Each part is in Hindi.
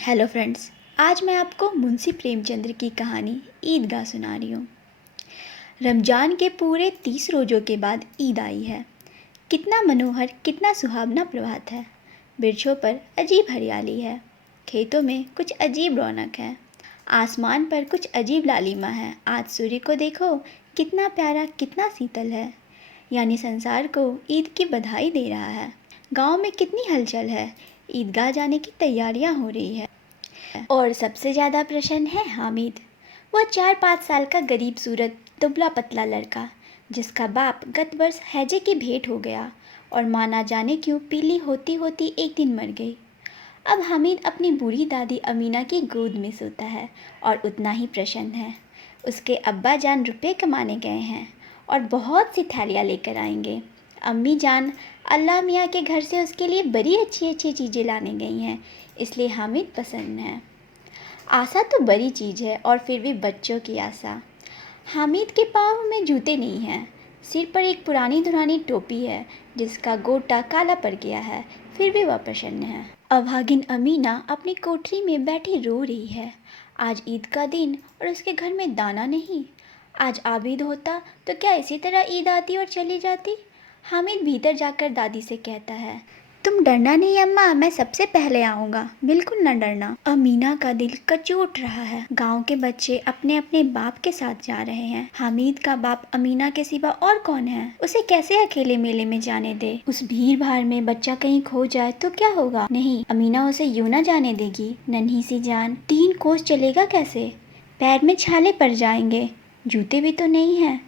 Hello friends. आज मैं आपको मुंशी प्रेमचंद्र की कहानी ईदगाह सुना रही हूँ। रमज़ान के पूरे 30 रोज़ों के बाद ईद आई है। कितना मनोहर, कितना सुहावना प्रभात है। वृक्षों पर अजीब हरियाली है, खेतों में कुछ अजीब रौनक है, आसमान पर कुछ अजीब लालिमा है। आज सूर्य को देखो, कितना प्यारा, कितना शीतल है, यानी संसार को ईद की बधाई दे रहा है। गांव में कितनी हलचल है, ईदगाह जाने की तैयारियां हो रही है। और सबसे ज़्यादा प्रसन्न है हामिद। वह 4-5 साल का गरीब सूरत दुबला पतला लड़का, जिसका बाप गत वर्ष हैजे की भेंट हो गया और माँ ना जाने क्यों पीली होती होती एक दिन मर गई। अब हामिद अपनी बूढ़ी दादी अमीना की गोद में सोता है और उतना ही प्रसन्न है। उसके अब्बा जान रुपये कमाने गए हैं और बहुत सी थैलियाँ लेकर आएंगे। अम्मी जान अल्लाह मियाँ के घर से उसके लिए बड़ी अच्छी अच्छी चीज़ें लाने गई हैं, इसलिए हामिद प्रसन्न है। आशा तो बड़ी चीज़ है, और फिर भी बच्चों की आशा। हामिद के पाँव में जूते नहीं हैं, सिर पर एक पुरानी धुरानी टोपी है जिसका गोटा काला पड़ गया है, फिर भी वह प्रसन्न है। अभागिन अमीना अपनी कोठरी में बैठी रो रही है। आज ईद का दिन और उसके घर में दाना नहीं। आज आबिद होता तो क्या इसी तरह ईद आती और चली जाती। हामिद भीतर जाकर दादी से कहता है, तुम डरना नहीं अम्मा, मैं सबसे पहले आऊँगा, बिल्कुल न डरना। अमीना का दिल कचोट रहा है। गांव के बच्चे अपने अपने बाप के साथ जा रहे हैं। हामिद का बाप अमीना के सिवा और कौन है। उसे कैसे अकेले मेले में जाने दे। उस भीड़ भाड़ में बच्चा कहीं खो जाए तो क्या होगा। नहीं, अमीना उसे यूं न जाने देगी। नन्ही सी जान, 3 कोस चलेगा कैसे। पैर में छाले पड़ जाएंगे, जूते भी तो नहीं है।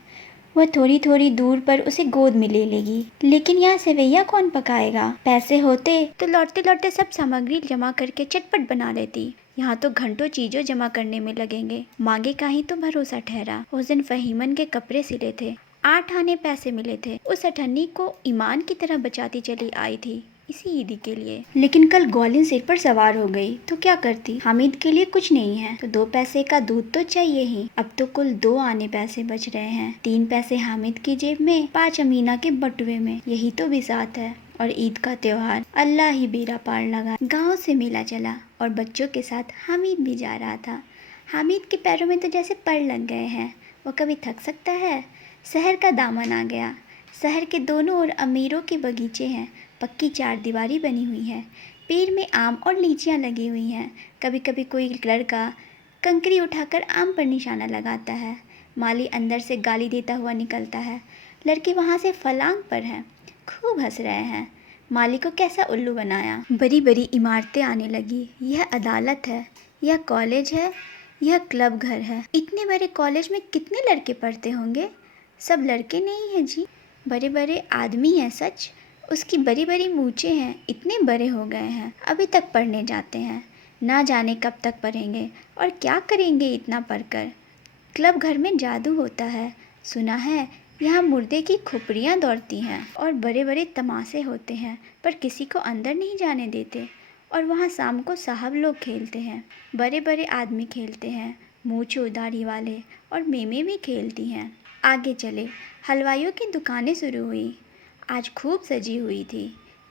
वह थोड़ी थोड़ी दूर पर उसे गोद में ले लेगी। लेकिन यहाँ सेवैया कौन पकाएगा। पैसे होते तो लौटते लौटते सब सामग्री जमा करके चटपट बना लेती। यहाँ तो घंटों चीजों जमा करने में लगेंगे। मांगे का ही तो भरोसा ठहरा। उस दिन फहीमन के कपड़े सिले थे, 8 आने पैसे मिले थे। उस अठन्नी को ईमान की तरह बचाती चली आई थी इसी ईदी के लिए। लेकिन कल ग्वालिन सिर पर सवार हो गई तो क्या करती। हामिद के लिए कुछ नहीं है तो 2 पैसे का दूध तो चाहिए ही। अब तो कुल 2 आने पैसे बच रहे हैं। 3 पैसे हामिद की जेब में, 5 अमीना के बटुए में। यही तो बिसात है। और ईद का त्योहार अल्लाह ही बेड़ा पार लगा। गाँव से मेला चला और बच्चों के साथ हामिद भी जा रहा था। हामिद के पैरों में तो जैसे पर लग गए हैं। वो कभी थक सकता है। शहर का दामन आ गया। शहर के दोनों ओर अमीरों के बगीचे हैं। पक्की 4 दीवारी बनी हुई है। पेड़ में आम और लीचियाँ लगी हुई हैं। कभी कभी कोई लड़का कंकरी उठाकर आम पर निशाना लगाता है। माली अंदर से गाली देता हुआ निकलता है। लड़के वहाँ से फलांग पर हैं, खूब हंस रहे हैं। माली को कैसा उल्लू बनाया। बड़ी बड़ी इमारतें आने लगी। यह अदालत है, यह कॉलेज है, यह क्लब घर है। इतने बड़े कॉलेज में कितने लड़के पढ़ते होंगे। सब लड़के नहीं हैं जी, बड़े बड़े आदमी हैं सच। उसकी बड़ी बड़ी मूछें हैं, इतने बड़े हो गए हैं, अभी तक पढ़ने जाते हैं। ना जाने कब तक पढ़ेंगे और क्या करेंगे इतना पढ़कर। क्लब घर में जादू होता है, सुना है। यहाँ मुर्दे की खोपड़ियाँ दौड़ती हैं और बड़े बड़े तमाशे होते हैं, पर किसी को अंदर नहीं जाने देते। और वहाँ शाम को साहब लोग खेलते हैं, बड़े बड़े आदमी खेलते हैं, मूछ उदारी वाले, और मेमे भी खेलती हैं। आगे चले, हलवाइयों की दुकानें शुरू हुई। आज खूब सजी हुई थी।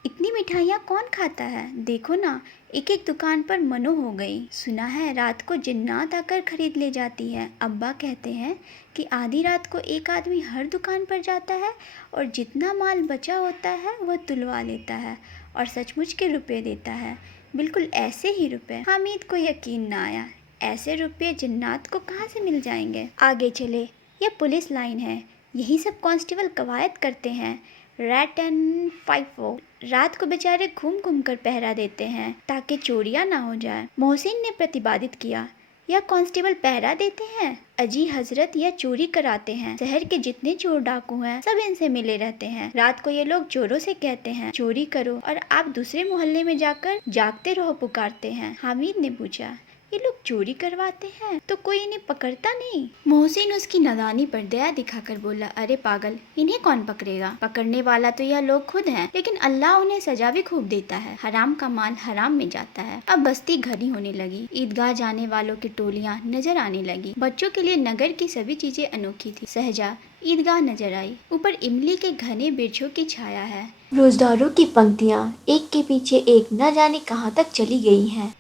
इतनी मिठाइयाँ कौन खाता है। देखो ना, एक एक दुकान पर मनो हो गई। सुना है रात को जिन्नात आकर खरीद ले जाती है। अब्बा कहते हैं कि आधी रात को एक आदमी हर दुकान पर जाता है और जितना माल बचा होता है वह तुलवा लेता है और सचमुच के रुपए देता है। बिल्कुल ऐसे ही रुपए। हामिद को यकीन ना आया। ऐसे रुपये जिन्नात को कहाँ से मिल जाएंगे। आगे चले, यह पुलिस लाइन है। यही सब कांस्टेबल कवायद करते हैं। रैट एंड फाइफो रात को बेचारे घूम घूम कर पहरा देते हैं ताकि चोरियां ना हो जाए। मोहसिन ने प्रतिवादित किया, यह कांस्टेबल पहरा देते हैं। अजी हजरत, यह चोरी कराते हैं। शहर के जितने चोर डाकू हैं सब इनसे मिले रहते हैं। रात को ये लोग चोरों से कहते हैं चोरी करो, और आप दूसरे मोहल्ले में जाकर जागते रहो पुकारते हैं। हामिद ने पूछा, ये लोग चोरी करवाते हैं तो कोई इन्हें पकड़ता नहीं। मोहसिन उसकी नादानी पर दया दिखाकर बोला, अरे पागल, इन्हें कौन पकड़ेगा। पकड़ने वाला तो यह लोग खुद हैं, लेकिन अल्लाह उन्हें सजा भी खूब देता है। हराम का माल हराम में जाता है। अब बस्ती घनी होने लगी। ईदगाह जाने वालों की टोलियां नजर आने लगी। बच्चों के लिए नगर की सभी चीजें अनोखी थी। सहजा ईदगाह नजर आई। ऊपर इमली के घने वृक्षों की छाया है। रोजदारों की पंक्तियाँ एक के पीछे एक न जाने कहाँ तक चली गई हैं।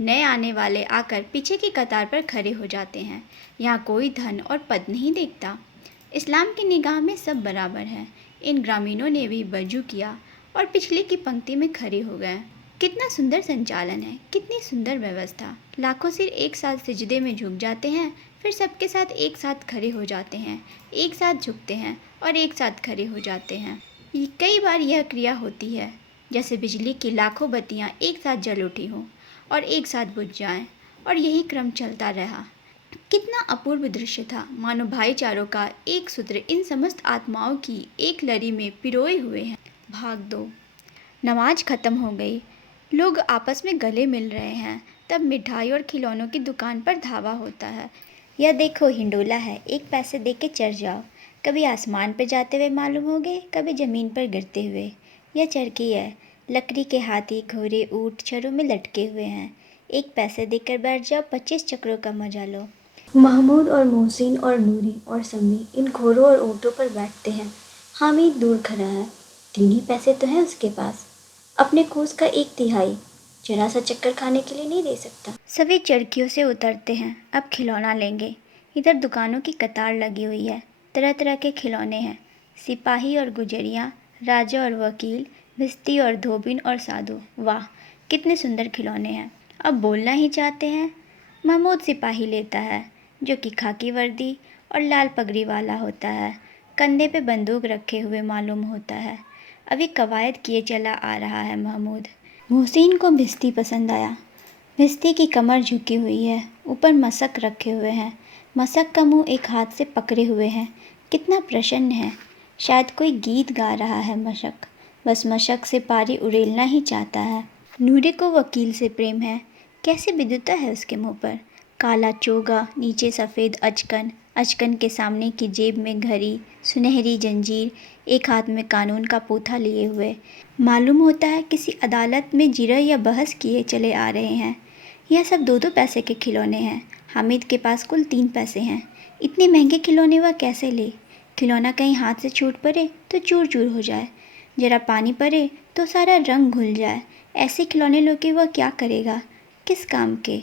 नए आने वाले आकर पीछे की कतार पर खड़े हो जाते हैं। यहाँ कोई धन और पद नहीं देखता। इस्लाम की निगाह में सब बराबर हैं। इन ग्रामीणों ने भी वजू किया और पिछले की पंक्ति में खड़े हो गए। कितना सुंदर संचालन है, कितनी सुंदर व्यवस्था। लाखों सिर एक साथ सिजदे में झुक जाते हैं, फिर सबके साथ एक साथ खड़े हो जाते हैं, एक साथ झुकते हैं और एक साथ खड़े हो जाते हैं। कई बार यह क्रिया होती है जैसे बिजली की लाखों बत्तियां एक साथ जल उठी हों और एक साथ बुझ जाएं, और यही क्रम चलता रहा। कितना अपूर्व दृश्य था, मानो भाईचारों का एक सूत्र इन समस्त आत्माओं की एक लड़ी में पिरोए हुए हैं। भाग दो। नमाज खत्म हो गई, लोग आपस में गले मिल रहे हैं। तब मिठाई और खिलौनों की दुकान पर धावा होता है। यह देखो हिंडोला है, 1 पैसे दे के चढ़ जाओ। कभी आसमान पर जाते हुए मालूम होगे, कभी ज़मीन पर गिरते हुए। यह चरखी है, लकड़ी के हाथी घोड़े ऊँट छरों में लटके हुए हैं। 1 पैसे देकर बैठ जाओ, 25 चक्रों का मजा लो। महमूद और मोहसिन और नूरी और सम्मी इन घोड़ों और ऊँटों पर बैठते हैं। हामिद दूर खड़ा है, 3 ही पैसे तो हैं उसके पास। अपने कोस का 1/3 जरा सा चक्कर खाने के लिए नहीं दे सकता। सभी चरखियों से उतरते हैं, अब खिलौना लेंगे। इधर दुकानों की कतार लगी हुई है, तरह तरह के खिलौने हैं। सिपाही और गुजरिया, राजा और वकील, भिस्ती और धोबिन और साधु। वाह कितने सुंदर खिलौने हैं। अब बोलना ही चाहते हैं। महमूद सिपाही लेता है, जो कि खाकी वर्दी और लाल पगड़ी वाला होता है। कंधे पे बंदूक रखे हुए मालूम होता है। अभी कवायद किए चला आ रहा है महमूद। मोहसिन को भिस्ती पसंद आया। भिस्ती की कमर झुकी हुई है, ऊपर मशक रखे हुए हैं। मशक का मुंह एक हाथ से पकड़े हुए है, कितना प्रसन्न है। शायद कोई गीत गा रहा है मशक, बस मशक से पारी उड़ेलना ही चाहता है। नूरे को वकील से प्रेम है, कैसे विद्युता है उसके मुंह पर। काला चोगा, नीचे सफ़ेद अचकन, अचकन के सामने की जेब में घड़ी, सुनहरी जंजीर, एक हाथ में कानून का पोथा लिए हुए। मालूम होता है किसी अदालत में जिरह या बहस किए चले आ रहे हैं। यह सब 2-2 पैसे के खिलौने हैं। हामिद के पास कुल 3 पैसे हैं। इतने महंगे खिलौने वह कैसे ले। खिलौना कहीं हाथ से छूट पड़े तो चूर चूर हो जाए, जरा पानी पड़े तो सारा रंग घुल जाए। ऐसे खिलौने लेके वह क्या करेगा, किस काम के।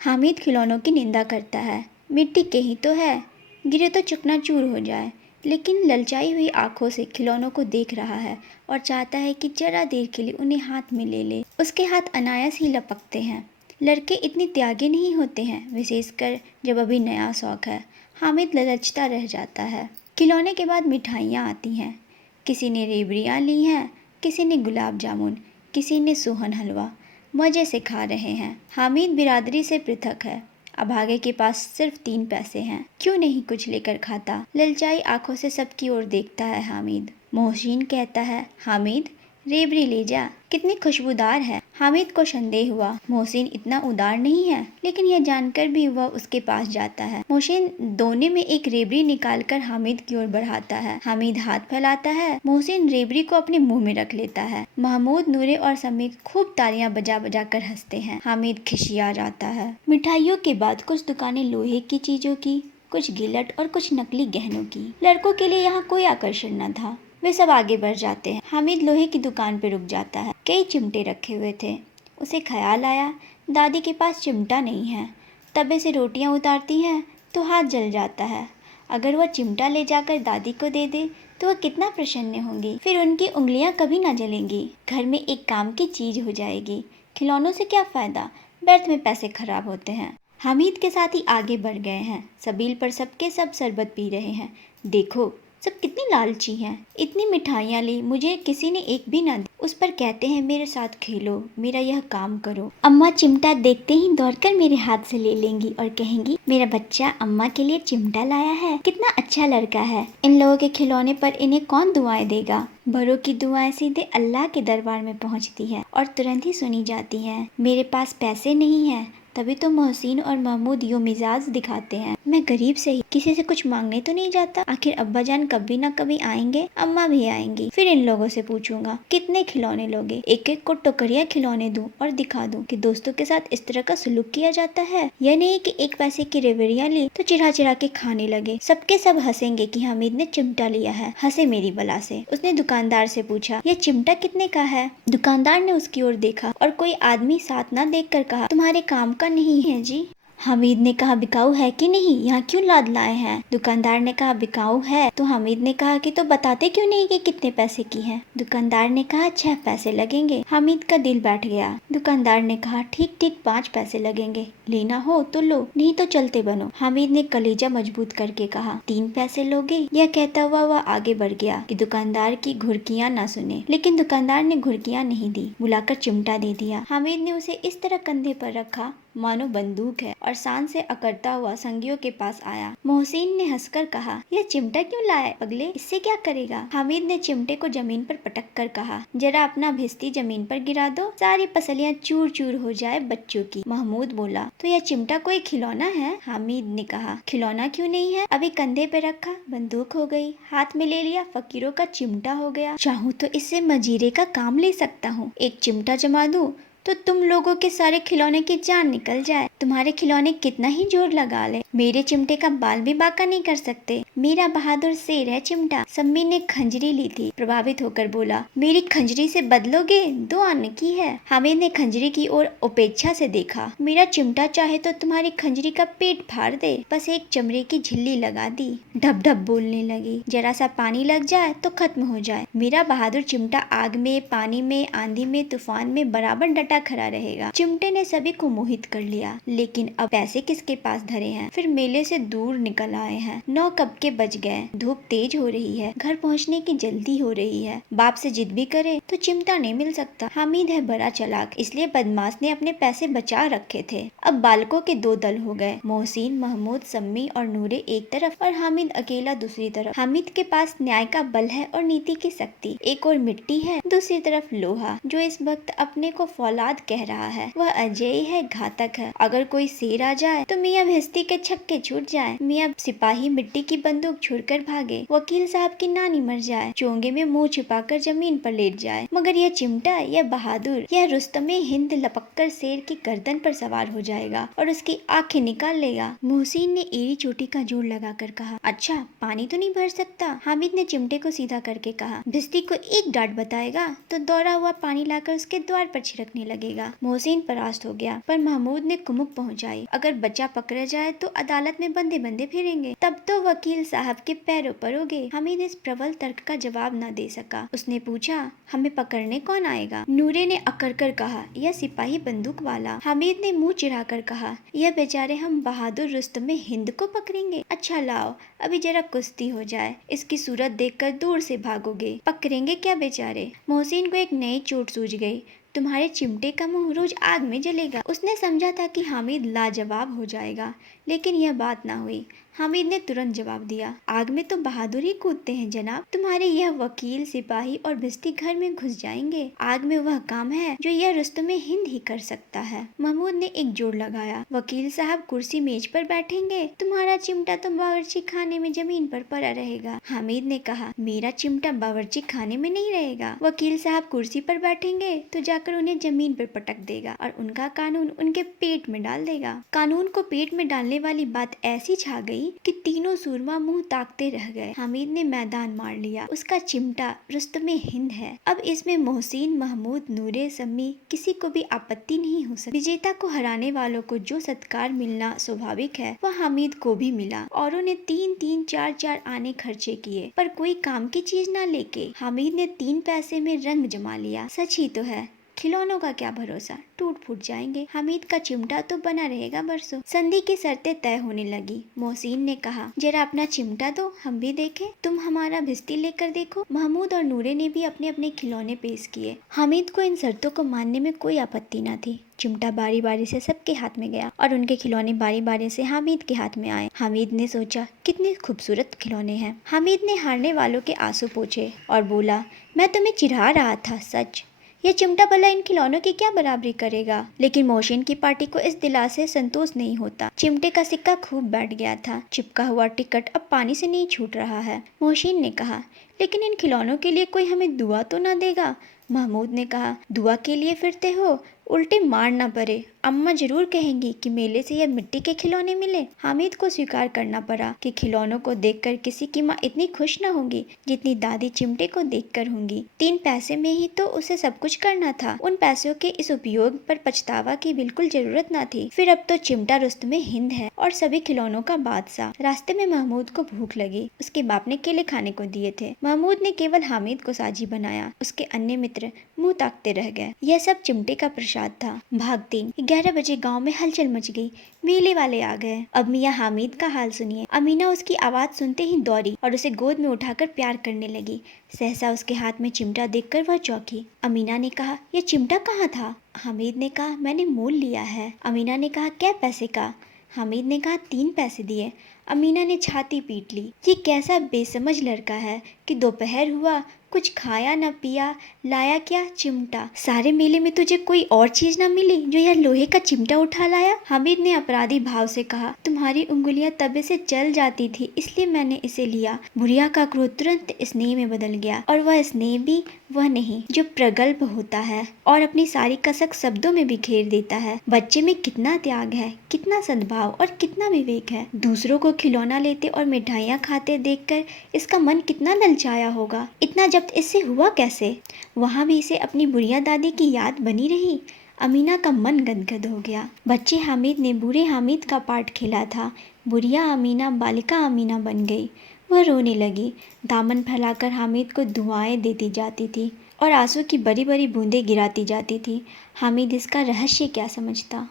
हामिद खिलौनों की निंदा करता है, मिट्टी के ही तो है, गिरे तो चकनाचूर हो जाए। लेकिन ललचाई हुई आंखों से खिलौनों को देख रहा है और चाहता है कि जरा देर के लिए उन्हें हाथ में ले ले। उसके हाथ अनायास ही लपकते हैं। लड़के इतने त्यागी नहीं होते हैं, विशेषकर जब अभी नया शौक है। हामिद ललचता रह जाता है। खिलौने के बाद मिठाइयाँ आती हैं। किसी ने रेवड़ियाँ ली हैं, किसी ने गुलाब जामुन, किसी ने सोहन हलवा। मज़े से खा रहे हैं। हामिद बिरादरी से पृथक है। अभागे के पास सिर्फ 3 पैसे हैं, क्यों नहीं कुछ लेकर खाता। ललचाई आंखों से सबकी ओर देखता है हामिद। मोहसिन कहता है, हामिद रेवड़ी ले जा, कितनी खुशबूदार है। हामिद को संदेह हुआ, मोहसिन इतना उदार नहीं है, लेकिन यह जानकर भी वह उसके पास जाता है। मोहसिन दोने में एक रेवड़ी निकालकर हामिद की ओर बढ़ाता है। हामिद हाथ फैलाता है, मोहसिन रेवड़ी को अपने मुंह में रख लेता है। महमूद, नूरे और समी खूब तालियां बजा बजा कर हंसते हैं। हामिद खिसिया जाता है। मिठाइयों के बाद कुछ दुकानें लोहे की चीजों की, कुछ गिलट और कुछ नकली गहनों की। लड़कों के लिए यहाँ कोई आकर्षण न था, वे सब आगे बढ़ जाते हैं। हामिद लोहे की दुकान पर रुक जाता है। कई चिमटे रखे हुए थे। उसे ख्याल आया, दादी के पास चिमटा नहीं है। तवे से रोटियां उतारती हैं तो हाथ जल जाता है। अगर वह चिमटा ले जाकर दादी को दे दे तो वह कितना प्रसन्न होंगी, फिर उनकी उंगलियां कभी ना जलेंगी। घर में एक काम की चीज हो जाएगी। खिलौनों से क्या फ़ायदा, व्यर्थ में पैसे खराब होते हैं। हामिद के साथ ही आगे बढ़ गए हैं। सबील पर सबके सब शरबत पी रहे हैं। देखो सब कितनी लालची हैं। इतनी मिठाइयाँ ली, मुझे किसी ने एक भी ना दी। उस पर कहते हैं मेरे साथ खेलो, मेरा यह काम करो। अम्मा चिमटा देखते ही दौड़कर मेरे हाथ से ले लेंगी और कहेंगी, मेरा बच्चा अम्मा के लिए चिमटा लाया है, कितना अच्छा लड़का है। इन लोगों के खिलौने पर इन्हें कौन दुआएं देगा। बड़ों की दुआएं सीधे अल्लाह के दरबार में पहुँचती है और तुरंत ही सुनी जाती है। मेरे पास पैसे नहीं है तभी तो मोहसिन और महमूद यूं मिजाज दिखाते हैं। मैं गरीब से ही किसी से कुछ मांगने तो नहीं जाता। आखिर अब्बा जान कभी ना कभी आएंगे, अम्मा भी आएंगी, फिर इन लोगों से पूछूंगा कितने खिलौने लोगे। एक एक को टोकरिया खिलौने दूं और दिखा दूं कि दोस्तों के साथ इस तरह का सलूक किया जाता है। यह नहीं कि एक पैसे की रेवड़ियां ली तो चिढ़ा चिढ़ा के खाने लगे। सबके सब हंसेंगे कि हामिद ने चिमटा लिया है। हंसे मेरी बला से। उसने दुकानदार से पूछा, यह चिमटा कितने का है? दुकानदार ने उसकी ओर देखा और कोई आदमी साथ न देखकर कहा, तुम्हारे काम का नहीं है जी। हामिद ने कहा, बिकाऊ है कि नहीं, यहाँ क्यों लाद लाए हैं? दुकानदार ने कहा, बिकाऊ है। तो हामिद ने कहा कि तो बताते क्यों नहीं कि कितने पैसे की है? दुकानदार ने कहा, 6 पैसे लगेंगे। हामिद का दिल बैठ गया। दुकानदार ने कहा, ठीक ठीक 5 पैसे लगेंगे, लेना हो तो लो, नहीं तो चलते बनो। हामिद ने कलेजा मजबूत करके कहा, 3 पैसे लोगे? यह कहता हुआ वह आगे बढ़ गया कि दुकानदार की घुड़कियां ना सुने। लेकिन दुकानदार ने घुड़कियां नहीं दी, बुलाकर चिमटा दे दिया। हामिद ने उसे इस तरह कंधे पर रखा मानो बंदूक है और शान से अकड़ता हुआ संगियों के पास आया। मोहसिन ने हंसकर कहा, यह चिमटा क्यों लाए पगले, इससे क्या करेगा? हामिद ने चिमटे को जमीन पर पटक कर कहा, जरा अपना भिस्ती जमीन पर गिरा दो, सारी पसलियां चूर चूर हो जाए बच्चों की। महमूद बोला, तो यह चिमटा कोई खिलौना है? हामिद ने कहा, खिलौना क्यों नहीं है, अभी कंधे पे रखा, बंदूक हो गई, हाथ में ले लिया, फकीरों का चिमटा हो गया। चाहूँ तो इससे मजीरे का काम ले सकता हूँ। एक चिमटा जमा दूं तो तुम लोगों के सारे खिलौने की जान निकल जाए। तुम्हारे खिलौने कितना ही जोर लगा ले, मेरे चिमटे का बाल भी बांका नहीं कर सकते। मेरा बहादुर शेर है चिमटा। सम्मी ने खंजरी ली थी, प्रभावित होकर बोला, मेरी खंजरी से बदलोगे? 2 आने की है। हामिद ने खंजरी की ओर उपेक्षा से देखा। मेरा चिमटा चाहे तो तुम्हारी खंजरी का पेट फाड़ दे, बस एक चमड़े की झिल्ली लगा दी। ढप ढप बोलने लगी, जरा सा पानी लग जाए तो खत्म हो जाए। मेरा बहादुर चिमटा आग में, पानी में, आंधी में, तूफान में बराबर डटा खड़ा रहेगा। चिमटे ने सभी को मोहित कर लिया। लेकिन अब पैसे किसके पास धरे हैं? फिर मेले से दूर निकल आए हैं। 9 कब के बज गए। धूप तेज हो रही है, घर पहुंचने की जल्दी हो रही है। बाप से जिद भी करे तो चिमटा नहीं मिल सकता। हामिद है बड़ा चालाक, इसलिए बदमाश ने अपने पैसे बचा रखे थे। अब बालकों के 2 दल हो गए, मोहसिन, महमूद, सम्मी और नूरे एक तरफ और हामिद अकेला दूसरी तरफ। हामिद के पास न्याय का बल है और नीति की शक्ति। एक और मिट्टी है, दूसरी तरफ लोहा, जो इस वक्त अपने को फौलाद कह रहा है। वह अजय है, घातक है। अगर कोई शेर आ जाए तो मियाँ भिस्ती के छक्के छूट जाए, मियाँ सिपाही मिट्टी की बंदूक छोड़कर भागे, वकील साहब की नानी मर जाए, चोंगे में मुंह छिपाकर जमीन पर लेट जाए, मगर यह चिमटा, यह बहादुर, यह रुस्तमे हिंद लपककर शेर की गर्दन पर सवार हो जाएगा और उसकी आंखें निकाल लेगा। मोहसिन ने एड़ी चोटी का जोड़ लगाकर कहा, अच्छा पानी तो नहीं भर सकता? हामिद ने चिमटे को सीधा करके कहा, भिस्ती को एक डांट बताएगा तो दौड़ा हुआ पानी लाकर उसके द्वार पर छिड़कने लगेगा। मोहसिन परास्त हो गया, पर महमूद ने कुमुक पहुंचाई, अगर बच्चा पकड़ा जाए तो अदालत में बंदे बंदे फिरेंगे, तब तो वकील साहब के पैरों पर होगे। हामिद इस प्रबल तर्क का जवाब न दे सका। उसने पूछा, हमें पकड़ने कौन आएगा? नूरे ने अकड़ कर कहा, यह सिपाही बंदूक वाला। हामिद ने मुंह चिढ़ाकर कहा, यह बेचारे हम बहादुर रुस्तमे हिंद को पकड़ेंगे? अच्छा लाओ, अभी जरा कुश्ती हो जाए, इसकी सूरत देखकर दूर से भागोगे, पकड़ेंगे क्या बेचारे? मोहसिन को एक नई चोट सूझ गई, तुम्हारे चिमटे का मुंह रोज आग में जलेगा। उसने समझा था कि हामिद लाजवाब हो जाएगा, लेकिन यह बात ना हुई। हामिद ने तुरंत जवाब दिया, आग में तो बहादुर ही कूदते हैं जनाब। तुम्हारे यह वकील, सिपाही और भिस्ती घर में घुस जाएंगे। आग में वह काम है जो यह रुस्तमे हिंद ही कर सकता है। महमूद ने एक जोड़ लगाया, वकील साहब कुर्सी मेज पर बैठेंगे, तुम्हारा चिमटा तो बावर्ची खाने में जमीन पर पड़ा रहेगा। हामिद ने कहा, मेरा चिमटा बावर्ची खाने में नहीं रहेगा। वकील साहब कुर्सी पर बैठेंगे तो जाकर उन्हें जमीन पर पटक देगा और उनका कानून उनके पेट में डाल देगा। कानून को पेट में डालने वाली बात ऐसी छा गई कि तीनों सूरमा मुंह ताकते रह गए। हामिद ने मैदान मार लिया, उसका चिमटा रुस्तमे हिंद है। अब इसमें मोहसिन, महमूद, नूरे, सम्मी किसी को भी आपत्ति नहीं हो सकती। विजेता को हराने वालों को जो सत्कार मिलना स्वाभाविक है, वह हामिद को भी मिला। औरों ने 3-3, 4-4 आने खर्चे किए, पर कोई काम की चीज न लेके हामिद ने 3 पैसे में रंग जमा लिया। सच ही तो है, खिलौनों का क्या भरोसा, टूट फूट जाएंगे। हामिद का चिमटा तो बना रहेगा बरसों। संधि की शर्तें तय होने लगी। मोहसिन ने कहा, जरा अपना चिमटा दो, हम भी देखें। तुम हमारा भिस्ती लेकर देखो। महमूद और नूरे ने भी अपने अपने खिलौने पेश किए। हामिद को इन शर्तों को मानने में कोई आपत्ति न थी। चिमटा बारी बारी से सबके हाथ में गया और उनके खिलौने बारी बारी से हामिद के हाथ में आए। हामिद ने सोचा, कितने खूबसूरत खिलौने हैं। हामिद ने हारने वालों के आंसू पोंछे और बोला, मैं तुम्हें चिढ़ा रहा था सच, यह चिमटा भला इन खिलौनों की क्या बराबरी करेगा। लेकिन मोहसिन की पार्टी को इस दिलासे से संतोष नहीं होता। चिमटे का सिक्का खूब बैठ गया था। चिपका हुआ टिकट अब पानी से नहीं छूट रहा है। मोहसिन ने कहा, लेकिन इन खिलौनों के लिए कोई हमें दुआ तो ना देगा। महमूद ने कहा, दुआ के लिए फिरते हो, उल्टे मार ना पड़े। अम्मा जरूर कहेंगी कि मेले से यह मिट्टी के खिलौने मिले। हामिद को स्वीकार करना पड़ा कि खिलौनों को देखकर किसी की माँ इतनी खुश न होगी जितनी दादी चिमटे को देखकर होंगी। 3 पैसे में ही तो उसे सब कुछ करना था। उन पैसों के इस उपयोग पर पछतावा की बिल्कुल जरूरत न थी। फिर अब तो चिमटा रुस्तमे हिंद है और सभी खिलौनों का बादशाह। रास्ते में महमूद को भूख लगी। उसके बाप ने केले खाने को दिए थे। महमूद ने केवल हामिद को साझी बनाया। उसके अन्य मित्र मुंह ताकते रह गए। यह सब चिमटे का प्रसाद था। भागते 11 बजे गांव में हलचल मच गई। मेले वाले आ गए। अब मियाँ हामिद का हाल सुनिए। अमीना उसकी आवाज सुनते ही दौड़ी और उसे गोद में उठाकर प्यार करने लगी। सहसा उसके हाथ में चिमटा देखकर वह चौंकी। अमीना ने कहा, यह चिमटा कहाँ था? हामिद ने कहा, मैंने मोल लिया है। अमीना ने कहा, क्या पैसे का? हामिद ने कहा, 3 पैसे दिए। अमीना ने छाती पीट ली। ये कैसा बेसमझ लड़का है कि दोपहर हुआ, कुछ खाया न पिया, लाया क्या? चिमटा। सारे मेले में तुझे कोई और चीज न मिली जो यह लोहे का चिमटा उठा लाया? हामिद ने अपराधी भाव से कहा, तुम्हारी उंगलियां तबे से चल जाती थी, इसलिए मैंने इसे लिया। बुढ़िया का क्रोध तुरंत स्नेह में बदल गया, और वह स्नेह भी वह नहीं जो प्रगल्भ होता है और अपनी सारी कसक शब्दों में बिखेर देता है। बच्चे में कितना त्याग है, कितना सद्भाव और कितना विवेक है। दूसरों को खिलौना लेते और मिठाइयाँ खाते देखकर इसका मन कितना ललचाया होगा। इतना जब्त इससे हुआ कैसे? वहाँ भी इसे अपनी बुढ़िया दादी की याद बनी रही। अमीना का मन गदगद हो गया। बच्चे हामिद ने बूढ़े हामिद का पार्ट खेला था। बुढ़िया अमीना बालिका अमीना बन गई। वह रोने लगी। दामन फैलाकर हामिद को दुआएं देती जाती थी और आंसू की बड़ी बड़ी बूंदें गिराती जाती थी। हामिद इसका रहस्य क्या समझता?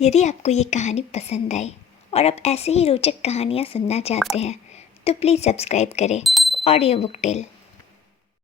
यदि आपको ये कहानी पसंद आई और आप ऐसे ही रोचक कहानियाँ सुनना चाहते हैं तो प्लीज़ सब्सक्राइब करें ऑडियो बुक टेल।